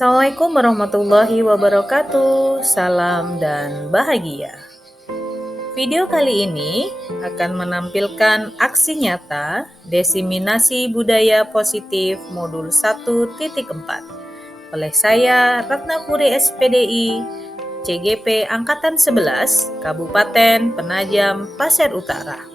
Assalamualaikum warahmatullahi wabarakatuh. Salam dan bahagia. Video kali ini akan menampilkan aksi nyata diseminasi budaya positif modul 1.4 oleh saya Ratnapuri SPDI CGP Angkatan 11 Kabupaten Penajam Pasir Utara.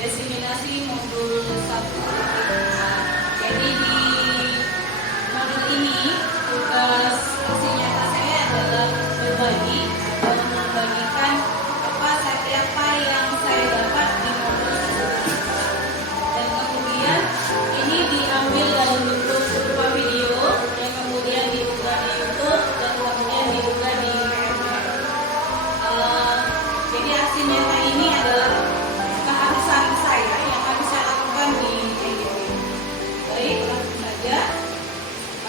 Diseminasi modul 1. Jadi di modul ini tugas aksi nyata saya adalah berbagi atau membagikan apa yang saya dapat di modul tersebut. Dan kemudian ini diambil dalam bentuk berupa video yang kemudian diunggah di YouTube dan kemudian diunggah di PMR. Jadi aksi nyata ini adalah keharusan saya yang harus saya lakukan di CGP. Baik, langsung saja.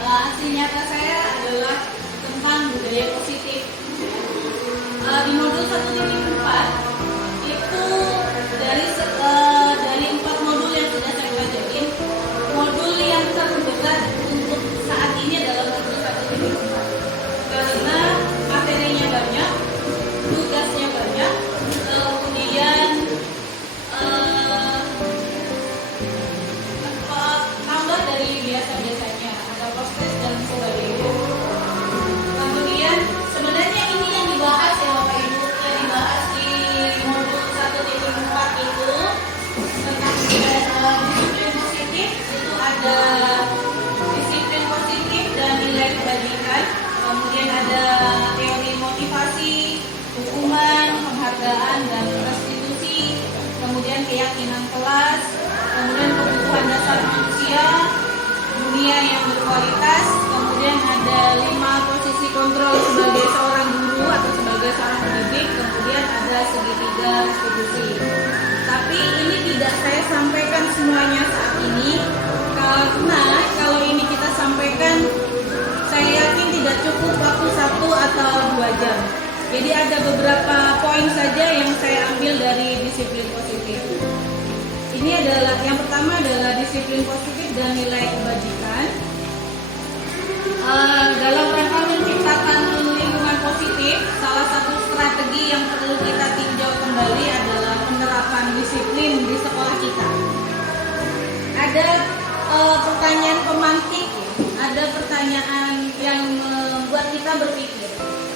Aksi nyata saya adalah tentang budaya positif. Di modul 1.4 itu dari 4 modul yang sudah saya pelajarin, modul yang terberat untuk saat ini adalah modul 1.4 karena materinya banyak, tugasnya banyak, kemudian tambah dari biasa-biasanya, ada proses dan sebagainya. Kemudian sebenarnya ini yang dibahas ya Bapak Ibu, yang dibahas di modul 1.4 itu tentang disiplin positif. Itu ada disiplin positif dan nilai kebajikan. Kemudian ada teori motivasi, hukuman, penghargaan dan restitusi. Kemudian keyakinan kelas, kemudian kebutuhan dasar manusia, dunia yang berkualitas, kemudian ada 5 posisi kontrol sebagai seorang guru atau sebagai seorang pendidik, kemudian ada segitiga restitusi. Tapi ini tidak saya sampaikan semuanya saat ini, karena kalau ini kita sampaikan, saya yakin tidak cukup waktu 1 atau 2 jam. Jadi ada beberapa poin saja yang saya ambil dari disiplin positif. Ini adalah yang pertama adalah disiplin positif dan nilai kebajikan. Dalam rangka menciptakan lingkungan positif, salah satu strategi yang perlu kita tinjau kembali adalah penerapan disiplin di sekolah kita. Ada pertanyaan pemantik, ada pertanyaan yang membuat kita berpikir.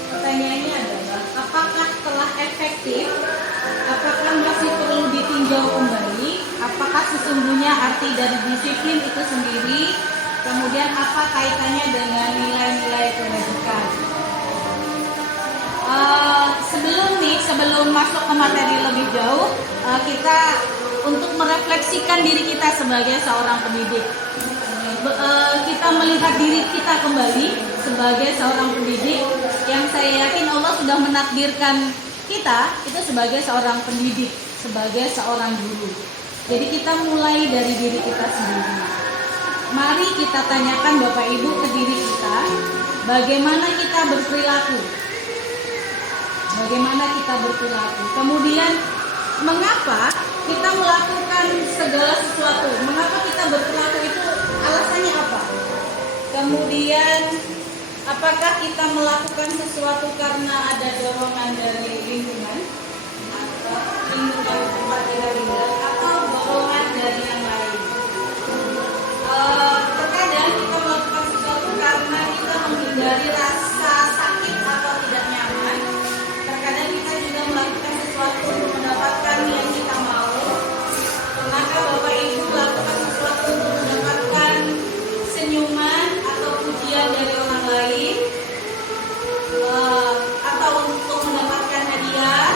Pertanyaannya adalah, apakah telah efektif? Apakah masih perlu ditinjau kembali? Apakah sesungguhnya arti dari disiplin itu sendiri? Kemudian apa kaitannya dengan nilai-nilai kebajikan? Sebelum masuk ke materi lebih jauh, kita untuk merefleksikan diri kita sebagai seorang pendidik. Kita melihat diri kita kembali sebagai seorang pendidik yang saya yakin Allah sudah menakdirkan kita itu sebagai seorang pendidik, sebagai seorang guru. Jadi kita mulai dari diri kita sendiri. Mari kita tanyakan Bapak Ibu ke diri kita, bagaimana kita berperilaku. Bagaimana kita berperilaku. Kemudian mengapa kita melakukan segala sesuatu? Mengapa kita berperilaku itu, alasannya apa? Kemudian apakah kita melakukan sesuatu karena ada dorongan dari lingkungan atau lingkungan tempat kita tinggal atau dorongan dari yang lain? Terkadang kita melakukan sesuatu karena kita menghindari rasa sakit atau tidak nyaman. Terkadang kita juga melakukan sesuatu untuk mendapatkan yang kita mau. Maka Bapak Ibu lakukan sesuatu untuk mendapatkan senyuman atau pujian dari orang lain, atau untuk mendapatkan hadiah,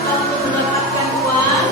atau untuk mendapatkan uang.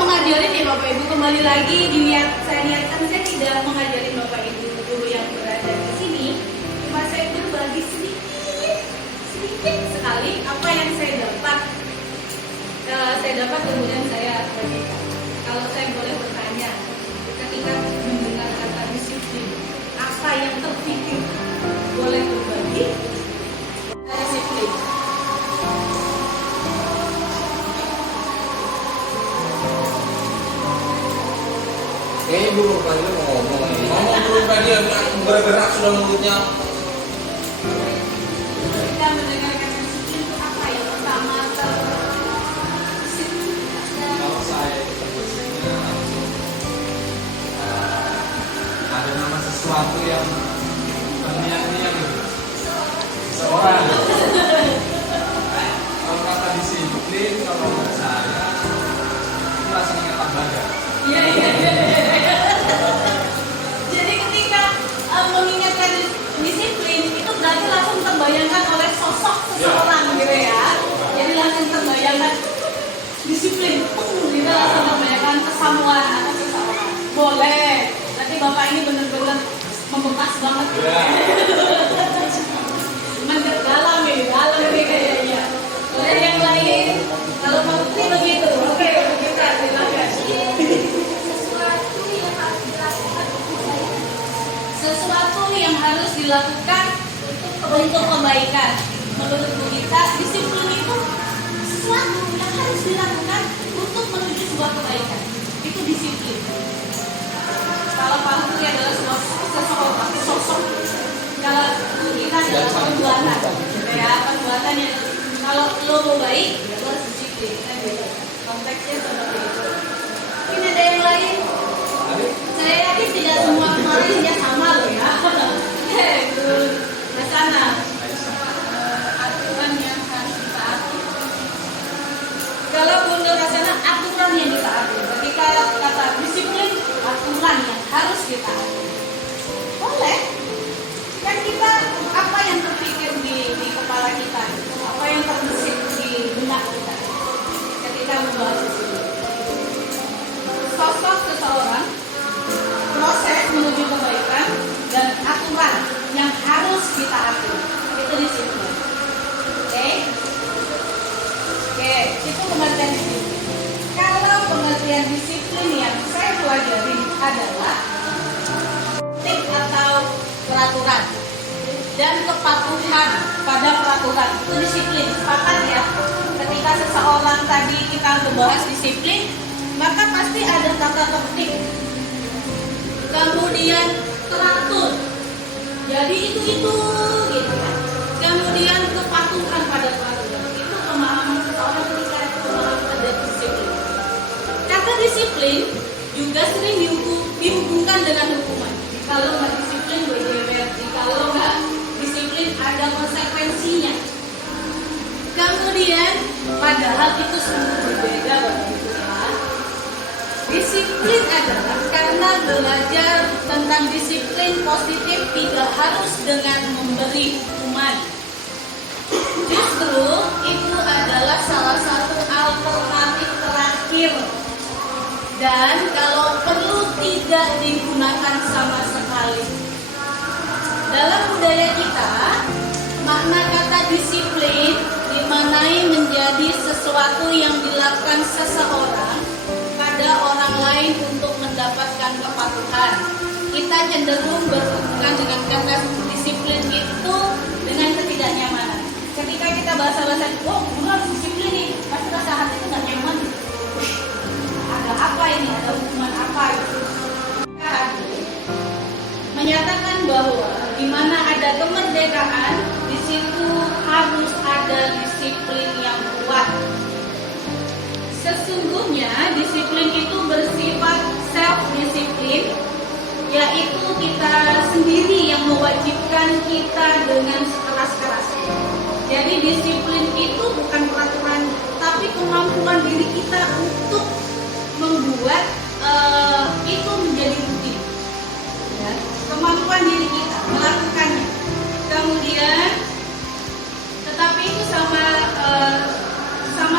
mengajari nih Bapak Ibu, kembali lagi saya niatkan saya tidak mengajari Bapak Ibu guru yang berada di sini, cuma saya berbagi sedikit sekali apa yang saya dapat kemudian saya bagikan. Kalau saya boleh bertanya, ketika mendengar kata disiplin, apa yang terpikir? Boleh berbagi? Disiplin. Kayaknya dulu tadi mau ngomong dulu tadi bergerak sudah mulutnya. Ketika mendengar kata disiplin itu apa yang pertama Kalau saya ada nama sesuatu yang terniat-niat gitu. Seseorang. Kalau kata disiplin, kalau menurut saya itu langsung ingat lembaga. Iya. Jadi ketika mengingatkan disiplin itu berarti langsung terbayangkan oleh sosok seseorang gitu ya. Jadi langsung terbayangkan disiplin, gitu langsung terbayangkan kesamuan atau seseorang. Boleh. Berarti Bapak ini benar-benar membekas banget. Ya. Mendalam ini kayaknya. Boleh yang lain? Kalau Pak Putri begitu. Oke, kita silakan. Sesuatu yang harus dilakukan untuk kebaikan. Menurut Bu Gita, disiplin itu sesuatu yang harus dilakukan untuk menuju sebuah kebaikan. Itu disiplin. Kalau Pak Putri adalah sosok. Kalau Bu Gita adalah perbuatan. Ya, perbuatan yang kalau lo mau baik, lo harus disiplin. Kan gitu. Konteksnya seperti itu. Mungkin ada yang lain? Saya yakin tidak semua kemarin ya sama loh ya. Ke sana. Aturan yang harus ditaati. Kalau Bunda Rasana aturan yang ditaati. Ketika kata disiplin, aturan yang harus ditaati. Boleh. Kan kita apa yang terpikir di kepala kita, apa yang terbesit di benak kita ketika membahas disiplin. Sosok seseorang, proses menuju kebaikan, dan aturan yang harus ditaati. Itu disiplin. Oke, itu pengertian disiplin. Kalau pengertian disiplin yang saya pelajari adalah tip atau peraturan dan kepatuhan pada peraturan. Itu disiplin. Sepakat ya? Ketika seseorang tadi kita membahas disiplin, maka pasti ada tata tertib, kemudian teratur, jadi itu gitu ya. Kemudian kepatuhan pada peraturan, itu pemahaman seseorang ketika pemahaman pada disiplin. Kata disiplin juga sering dihubungkan dengan hukuman. Kalau nggak disiplin gue jewer, kalau nggak disiplin ada konsekuensinya. Kemudian padahal itu sungguh berbeda Bapak Ibu ya. Disiplin adalah karena belajar tentang disiplin positif tidak harus dengan memberi hukuman. Justru itu adalah salah satu alternatif terakhir. Dan kalau perlu tidak digunakan sama sekali. Dalam budaya kita, makna kata disiplin dimaknai menjadi sesuatu yang dilakukan seseorang pada orang lain untuk mendapatkan kepatuhan. Kita cenderung berhubungan dengan kata disiplin itu dengan ketidaknyamanan. Ketika kita bahasa-bahasa, gue harus disiplin nih, pasti rasa hati itu gak nyaman. Ada apa ini? Ada hukuman apa itu? Menyatakan bahwa di mana ada kemerdekaan, di situ harus ada disiplin yang kuat. Sesungguhnya disiplin itu bersifat self-disiplin, yaitu kita sendiri yang mewajibkan kita dengan sekeras-kerasnya. Jadi disiplin itu bukan peraturan, tapi kemampuan diri kita untuk membuat itu menjadi rutin. Ya, kemampuan diri kita melakukannya. Kemudian, tetapi itu sama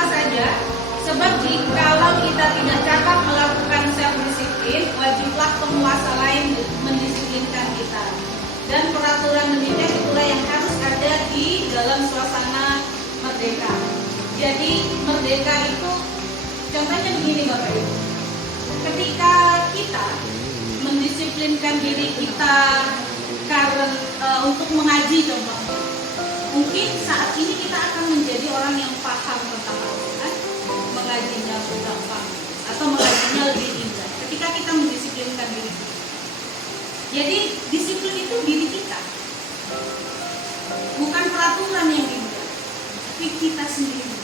saja. Sebab kalau kita tidak cakap dalam suasana merdeka. Jadi merdeka itu contohnya begini Bapak Ibu. Ketika kita mendisiplinkan diri kita untuk mengaji contohnya, mungkin saat ini kita akan menjadi orang yang paham tentang Al-Quran, mengajinya gampang atau mengajinya lebih indah ketika kita mendisiplinkan diri kita. Jadi disiplin itu diri kita, bukan peraturan yang dibuat, tapi kita sendiri.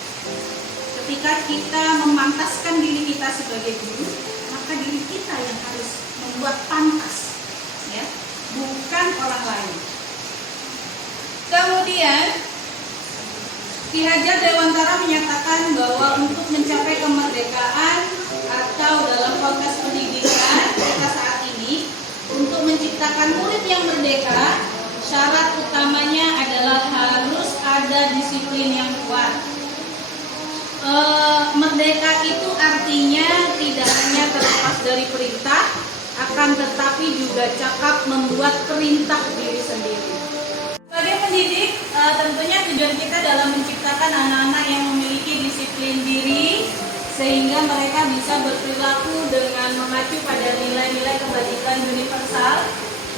Ketika kita memantaskan diri kita sebagai guru, maka diri kita yang harus membuat pantas, ya, bukan orang lain. Kemudian Ki Hajar Dewantara menyatakan bahwa untuk mencapai kemerdekaan atau dalam konteks pendidikan kita saat ini, untuk menciptakan murid yang merdeka, syarat utamanya adalah harus ada disiplin yang kuat. Merdeka itu artinya tidak hanya terlepas dari perintah, akan tetapi juga cakap membuat perintah diri sendiri. Sebagai pendidik, tentunya tujuan kita dalam menciptakan anak-anak yang memiliki disiplin diri, sehingga mereka bisa berperilaku dengan mengacu pada nilai-nilai kebajikan universal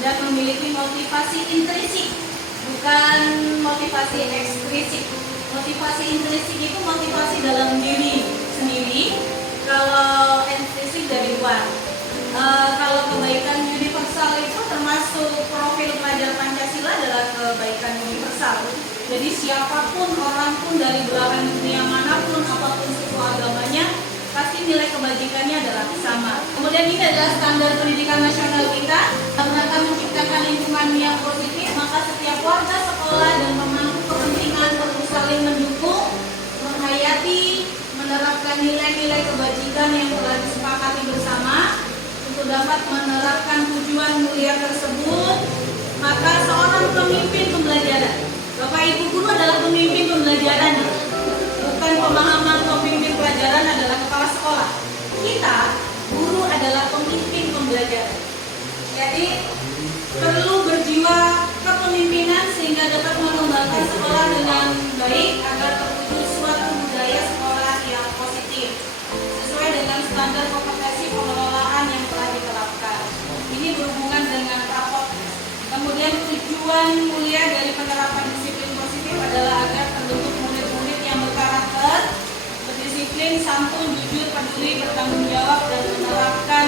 dan memiliki motivasi intrinsik, bukan motivasi ekstrisik. Motivasi intrinsik itu motivasi dalam diri sendiri, kalau ekstrisik dari luar. Kalau kebaikan universal itu termasuk profil pelajar Pancasila adalah kebaikan universal. Jadi siapapun orang pun dari belahan dunia manapun, apapun suku agamanya, pasti nilai kebajikannya adalah sama. Kemudian ini adalah standar pendidikan nasional kita. Dalam rangka menciptakan lingkungan yang positif, maka setiap warga sekolah dan pemangku kepentingan perlu saling mendukung, menghayati, menerapkan nilai-nilai kebajikan yang telah disepakati bersama untuk dapat menerapkan tujuan mulia tersebut. Maka seorang pemimpin pembelajaran, Bapak Ibu guru adalah pemimpin pembelajaran, bukan pemahaman pemimpin pelajaran adalah kepala sekolah. Kita guru adalah pemimpin pembelajaran. Jadi perlu berjiwa kepemimpinan sehingga dapat mengembangkan sekolah dengan baik agar terwujud suatu budaya sekolah yang positif sesuai dengan standar kompetensi pengelolaan yang telah diterapkan. Ini berhubungan dengan rapor. Kemudian tujuan mulia dari penerapan disiplin positif adalah agar terbentuk murid-murid yang berkarakter, berdisiplin, santun, jujur, peduli, bertanggung jawab, dan menerapkan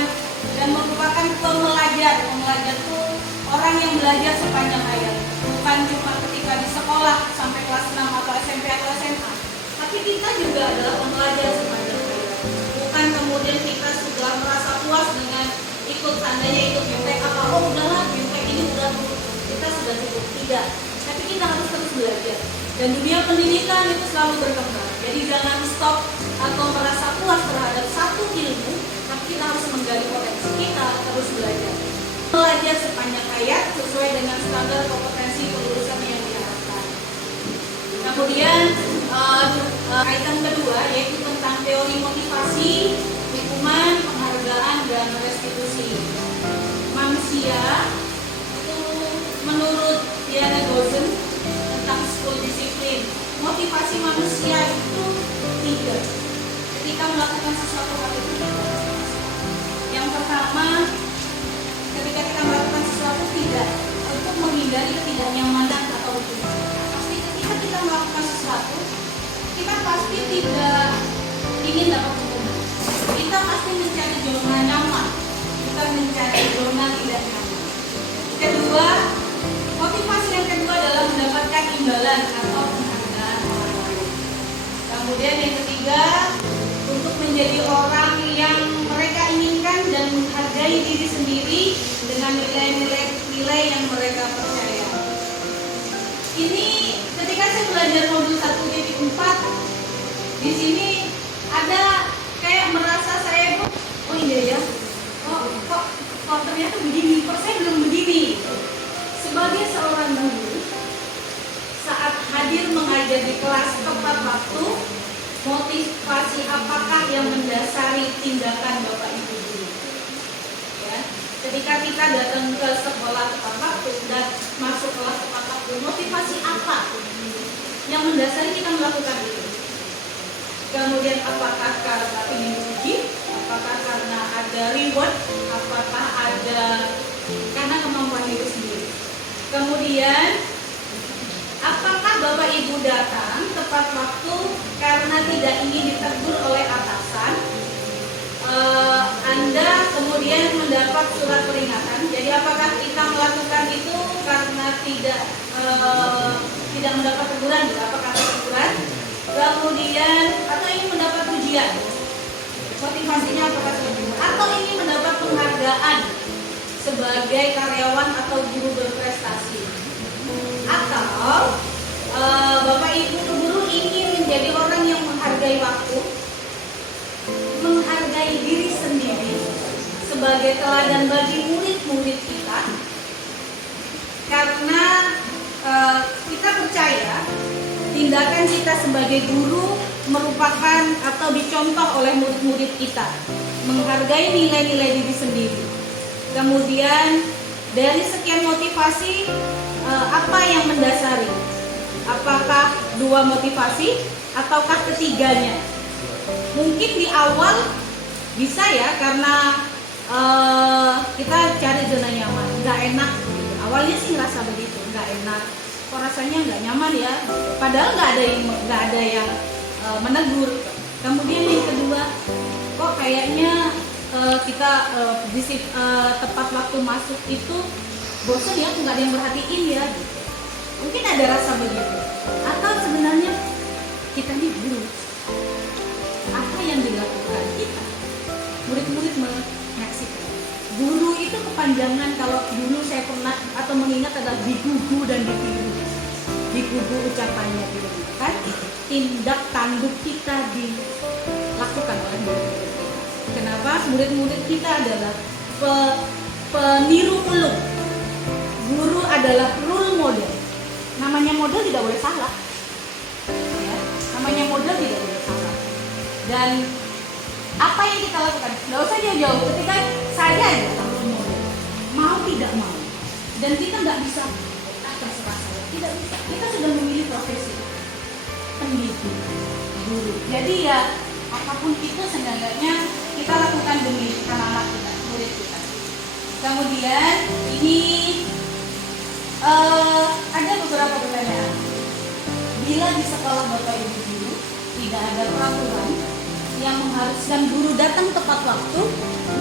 dan merupakan pembelajar. Pembelajar itu orang yang belajar sepanjang hayat, bukan cuma ketika di sekolah sampai kelas 6 atau SMP atau SMA, tapi kita juga adalah pembelajar sepanjang hayat. Bukan kemudian kita sudah merasa puas dengan ikut tandanya ikut BMTEK apa, oh udahlah BMTEK ini udah kita sudah cukup. Tidak, tapi kita harus terus belajar. Dan dunia pendidikan itu selalu berkembang. Jadi jangan stop atau merasa puas terhadap satu ilmu, tapi kita harus menggali potensi kita, terus belajar. Belajar sepanjang hayat sesuai dengan standar kompetensi kelulusan yang diharapkan. Kemudian item kedua yaitu tentang teori motivasi, hukuman, penghargaan, dan restitusi. Manusia itu menurut Diana Gozen tentang school disiplin, motivasi manusia itu tiga. Ketika melakukan sesuatu hal itu tiga. Yang pertama, ketika kita melakukan sesuatu tidak untuk menghindari ketidaknyamanan atau hukuman. Pasti ketika kita melakukan sesuatu, kita pasti tidak ingin dapat hukuman. Kita pasti mencari zona nyaman, bukan mencari zona tidak nyaman. Kedua, motivasi yang kedua adalah mendapatkan imbalan atau penghargaan orang lain. Kemudian yang ketiga, untuk menjadi orang yang mereka inginkan dan menghargai diri sendiri dengan nilai-nilai yang mereka percaya. Ini ketika saya belajar modul 1.4, di sini ada kayak merasa saya oh iya ya, kok ternyata begini, kok saya belum begini. Sebagai seorang guru, saat hadir mengajar di kelas tepat waktu, motivasi apakah yang mendasari tindakan Bapak Ibu guru? Ya, ketika kita datang ke sekolah tepat waktu dan masuk kelas tepat waktu, motivasi apa melakukan itu? Kemudian apakah karena ingin diuji? Apakah karena ada reward? Apakah ada karena kemampuan itu sendiri? Kemudian apakah Bapak Ibu datang tepat waktu karena tidak ingin ditegur oleh atasan? Anda kemudian mendapat surat peringatan. Jadi apakah kita melakukan itu karena tidak mendapat teguran? Apakah ada teguran? Kemudian atau ingin mendapat ujian? Motivasinya apakah seperti itu? Atau ingin mendapat penghargaan sebagai karyawan atau guru berprestasi? Atau Bapak Ibu guru ingin menjadi orang yang menghargai waktu, menghargai diri sendiri sebagai teladan bagi murid-murid kita, karena kita percaya tindakan kita sebagai guru merupakan atau dicontoh oleh murid-murid kita, menghargai nilai-nilai diri sendiri. Kemudian dari sekian motivasi, apa yang mendasari? Apakah dua motivasi ataukah ketiganya? Mungkin di awal bisa ya, karena kita cari zona nyaman, nggak enak gitu. Awalnya sih ngerasa begitu, nggak enak, kok rasanya nggak nyaman ya, padahal nggak ada yang menegur. Kemudian yang kedua, kok kayaknya kita tepat waktu masuk itu bosan ya, nggak ada yang merhatiin ya gitu. Mungkin ada rasa begitu. Atau sebenarnya kita nih guru, apa yang dilakukan kita? Murid-murid menyaksikan. Guru itu kepanjangan, kalau dulu saya pernah atau mengingat adalah digugu dan ditiru. Digugu ucapannya gitu kan? Tindak tanduk kita dilakukan oleh murid-murid kita. Kenapa? Murid-murid kita adalah peniru ulung. Guru adalah role model. Namanya model tidak boleh salah. Ya, namanya model tidak boleh salah. Dan apa yang kita lakukan? Nggak usah jauh-jauh. Ketika saya adalah role model, mau tidak mau, dan kita nggak bisa terserah saya, tidak bisa. Kita sudah memilih profesi pendidik, guru. Jadi ya apapun itu seenggaknya kita lakukan demi anak-anak kita, murid kita. Kemudian ini ada beberapa pertanyaan. Bila di sekolah Bapak Ibu guru tidak ada peraturan yang mengharuskan guru datang tepat waktu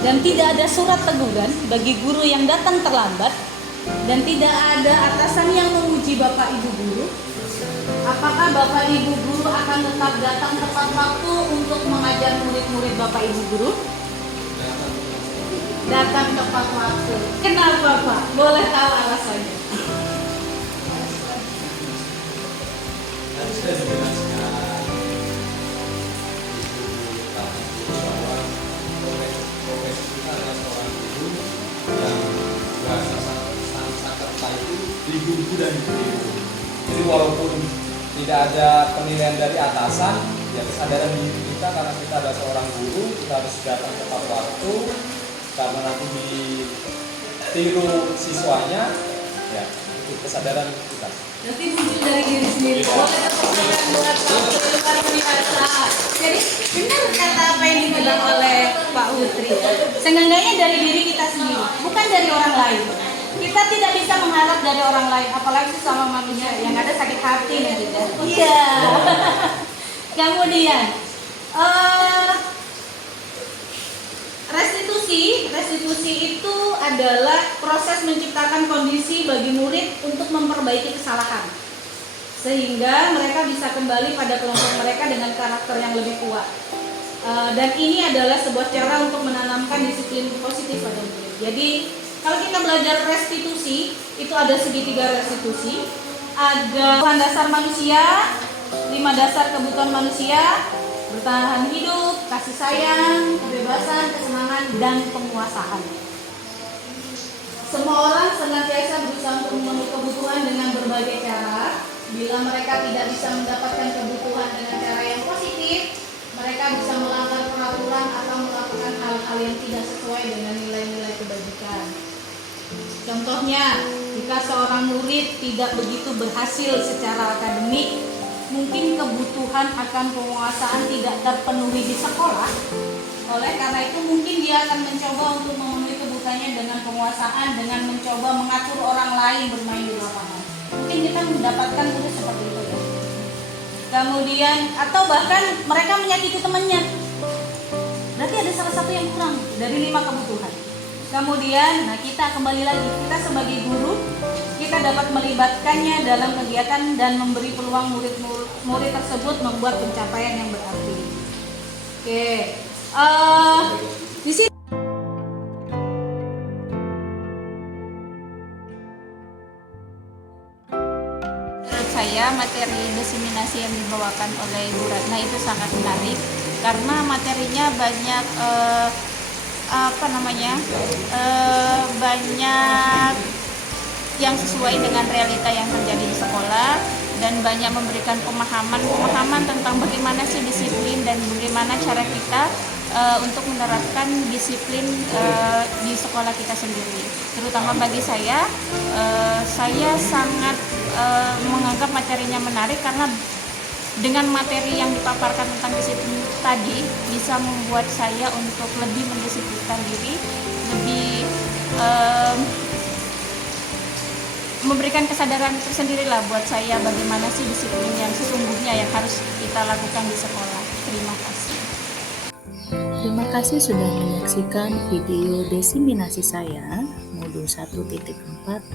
dan tidak ada surat teguran bagi guru yang datang terlambat dan tidak ada atasan yang menguji Bapak Ibu guru, apakah Bapak Ibu guru akan tetap datang tepat waktu untuk mengajar murid-murid Bapak Ibu guru? Datang tepat waktu. Kenapa Pak? Boleh tahu alasannya? Tadi sudah dijelaskan bahwa profesi kita adalah seorang guru yang bahasa Sanskerta itu digugu dan ditiru. Jadi walaupun tidak ada penilaian dari atasan, ya kesadaran diri kita karena kita adalah seorang guru, kita harus datang tepat waktu karena nanti ditiru siswanya, ya itu kesadaran kita. Berarti muncul dari diri sendiri. Boleh tepuk buat Pak luar biasa. Jadi benar kata apa yang dibilang oleh Pak Utri. Seenggaknya dari diri kita sendiri, bukan dari orang lain. Kita tidak bisa mengharap dari orang lain, apalagi sama manusia yang ada sakit hati nanti. Iya. Kemudian restitusi itu adalah proses menciptakan kondisi bagi murid untuk memperbaiki kesalahan sehingga mereka bisa kembali pada kelompok mereka dengan karakter yang lebih kuat. Dan ini adalah sebuah cara untuk menanamkan disiplin positif pada murid. Jadi kalau kita belajar restitusi, itu ada segitiga restitusi, ada 5 dasar manusia, 5 dasar kebutuhan manusia, bertahan hidup, kasih sayang, kebebasan, kesenangan, dan penguasaan. Semua orang senantiasa berusaha untuk memenuhi kebutuhan dengan berbagai cara. Bila mereka tidak bisa mendapatkan kebutuhan dengan cara yang positif, mereka bisa melanggar peraturan atau melakukan hal-hal yang tidak sesuai dengan nilai-nilai kebajikan. Contohnya, jika seorang murid tidak begitu berhasil secara akademik, mungkin kebutuhan akan penguasaan tidak terpenuhi di sekolah. Oleh karena itu mungkin dia akan mencoba untuk memenuhi kebutuhannya dengan penguasaan, dengan mencoba mengatur orang lain bermain di lapangan. Mungkin kita mendapatkan guru seperti itu ya. Kemudian atau bahkan mereka menyakiti temannya. Berarti ada salah satu yang kurang dari 5 kebutuhan. Kemudian, nah kita kembali lagi, kita sebagai guru, kita dapat melibatkannya dalam kegiatan dan memberi peluang murid tersebut membuat pencapaian yang berarti. Oke, di sini menurut saya materi diseminasi yang dibawakan oleh Bu Ratna itu sangat menarik karena materinya banyak banyak yang sesuai dengan realita yang terjadi di sekolah dan banyak memberikan pemahaman tentang bagaimana sih disiplin dan bagaimana cara kita untuk menerapkan disiplin di sekolah kita sendiri. Terutama bagi saya sangat menganggap materinya menarik karena dengan materi yang dipaparkan tentang disiplin tadi bisa membuat saya untuk lebih mendisiplinkan diri, lebih memberikan kesadaran tersendiri lah buat saya bagaimana sih disiplin yang sesungguhnya yang harus kita lakukan di sekolah. Terima kasih. Terima kasih sudah menyaksikan video desiminasi saya modul 1.4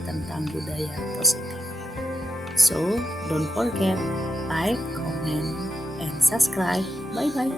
tentang budaya positif. So, don't forget like, comment, and subscribe. Bye-bye.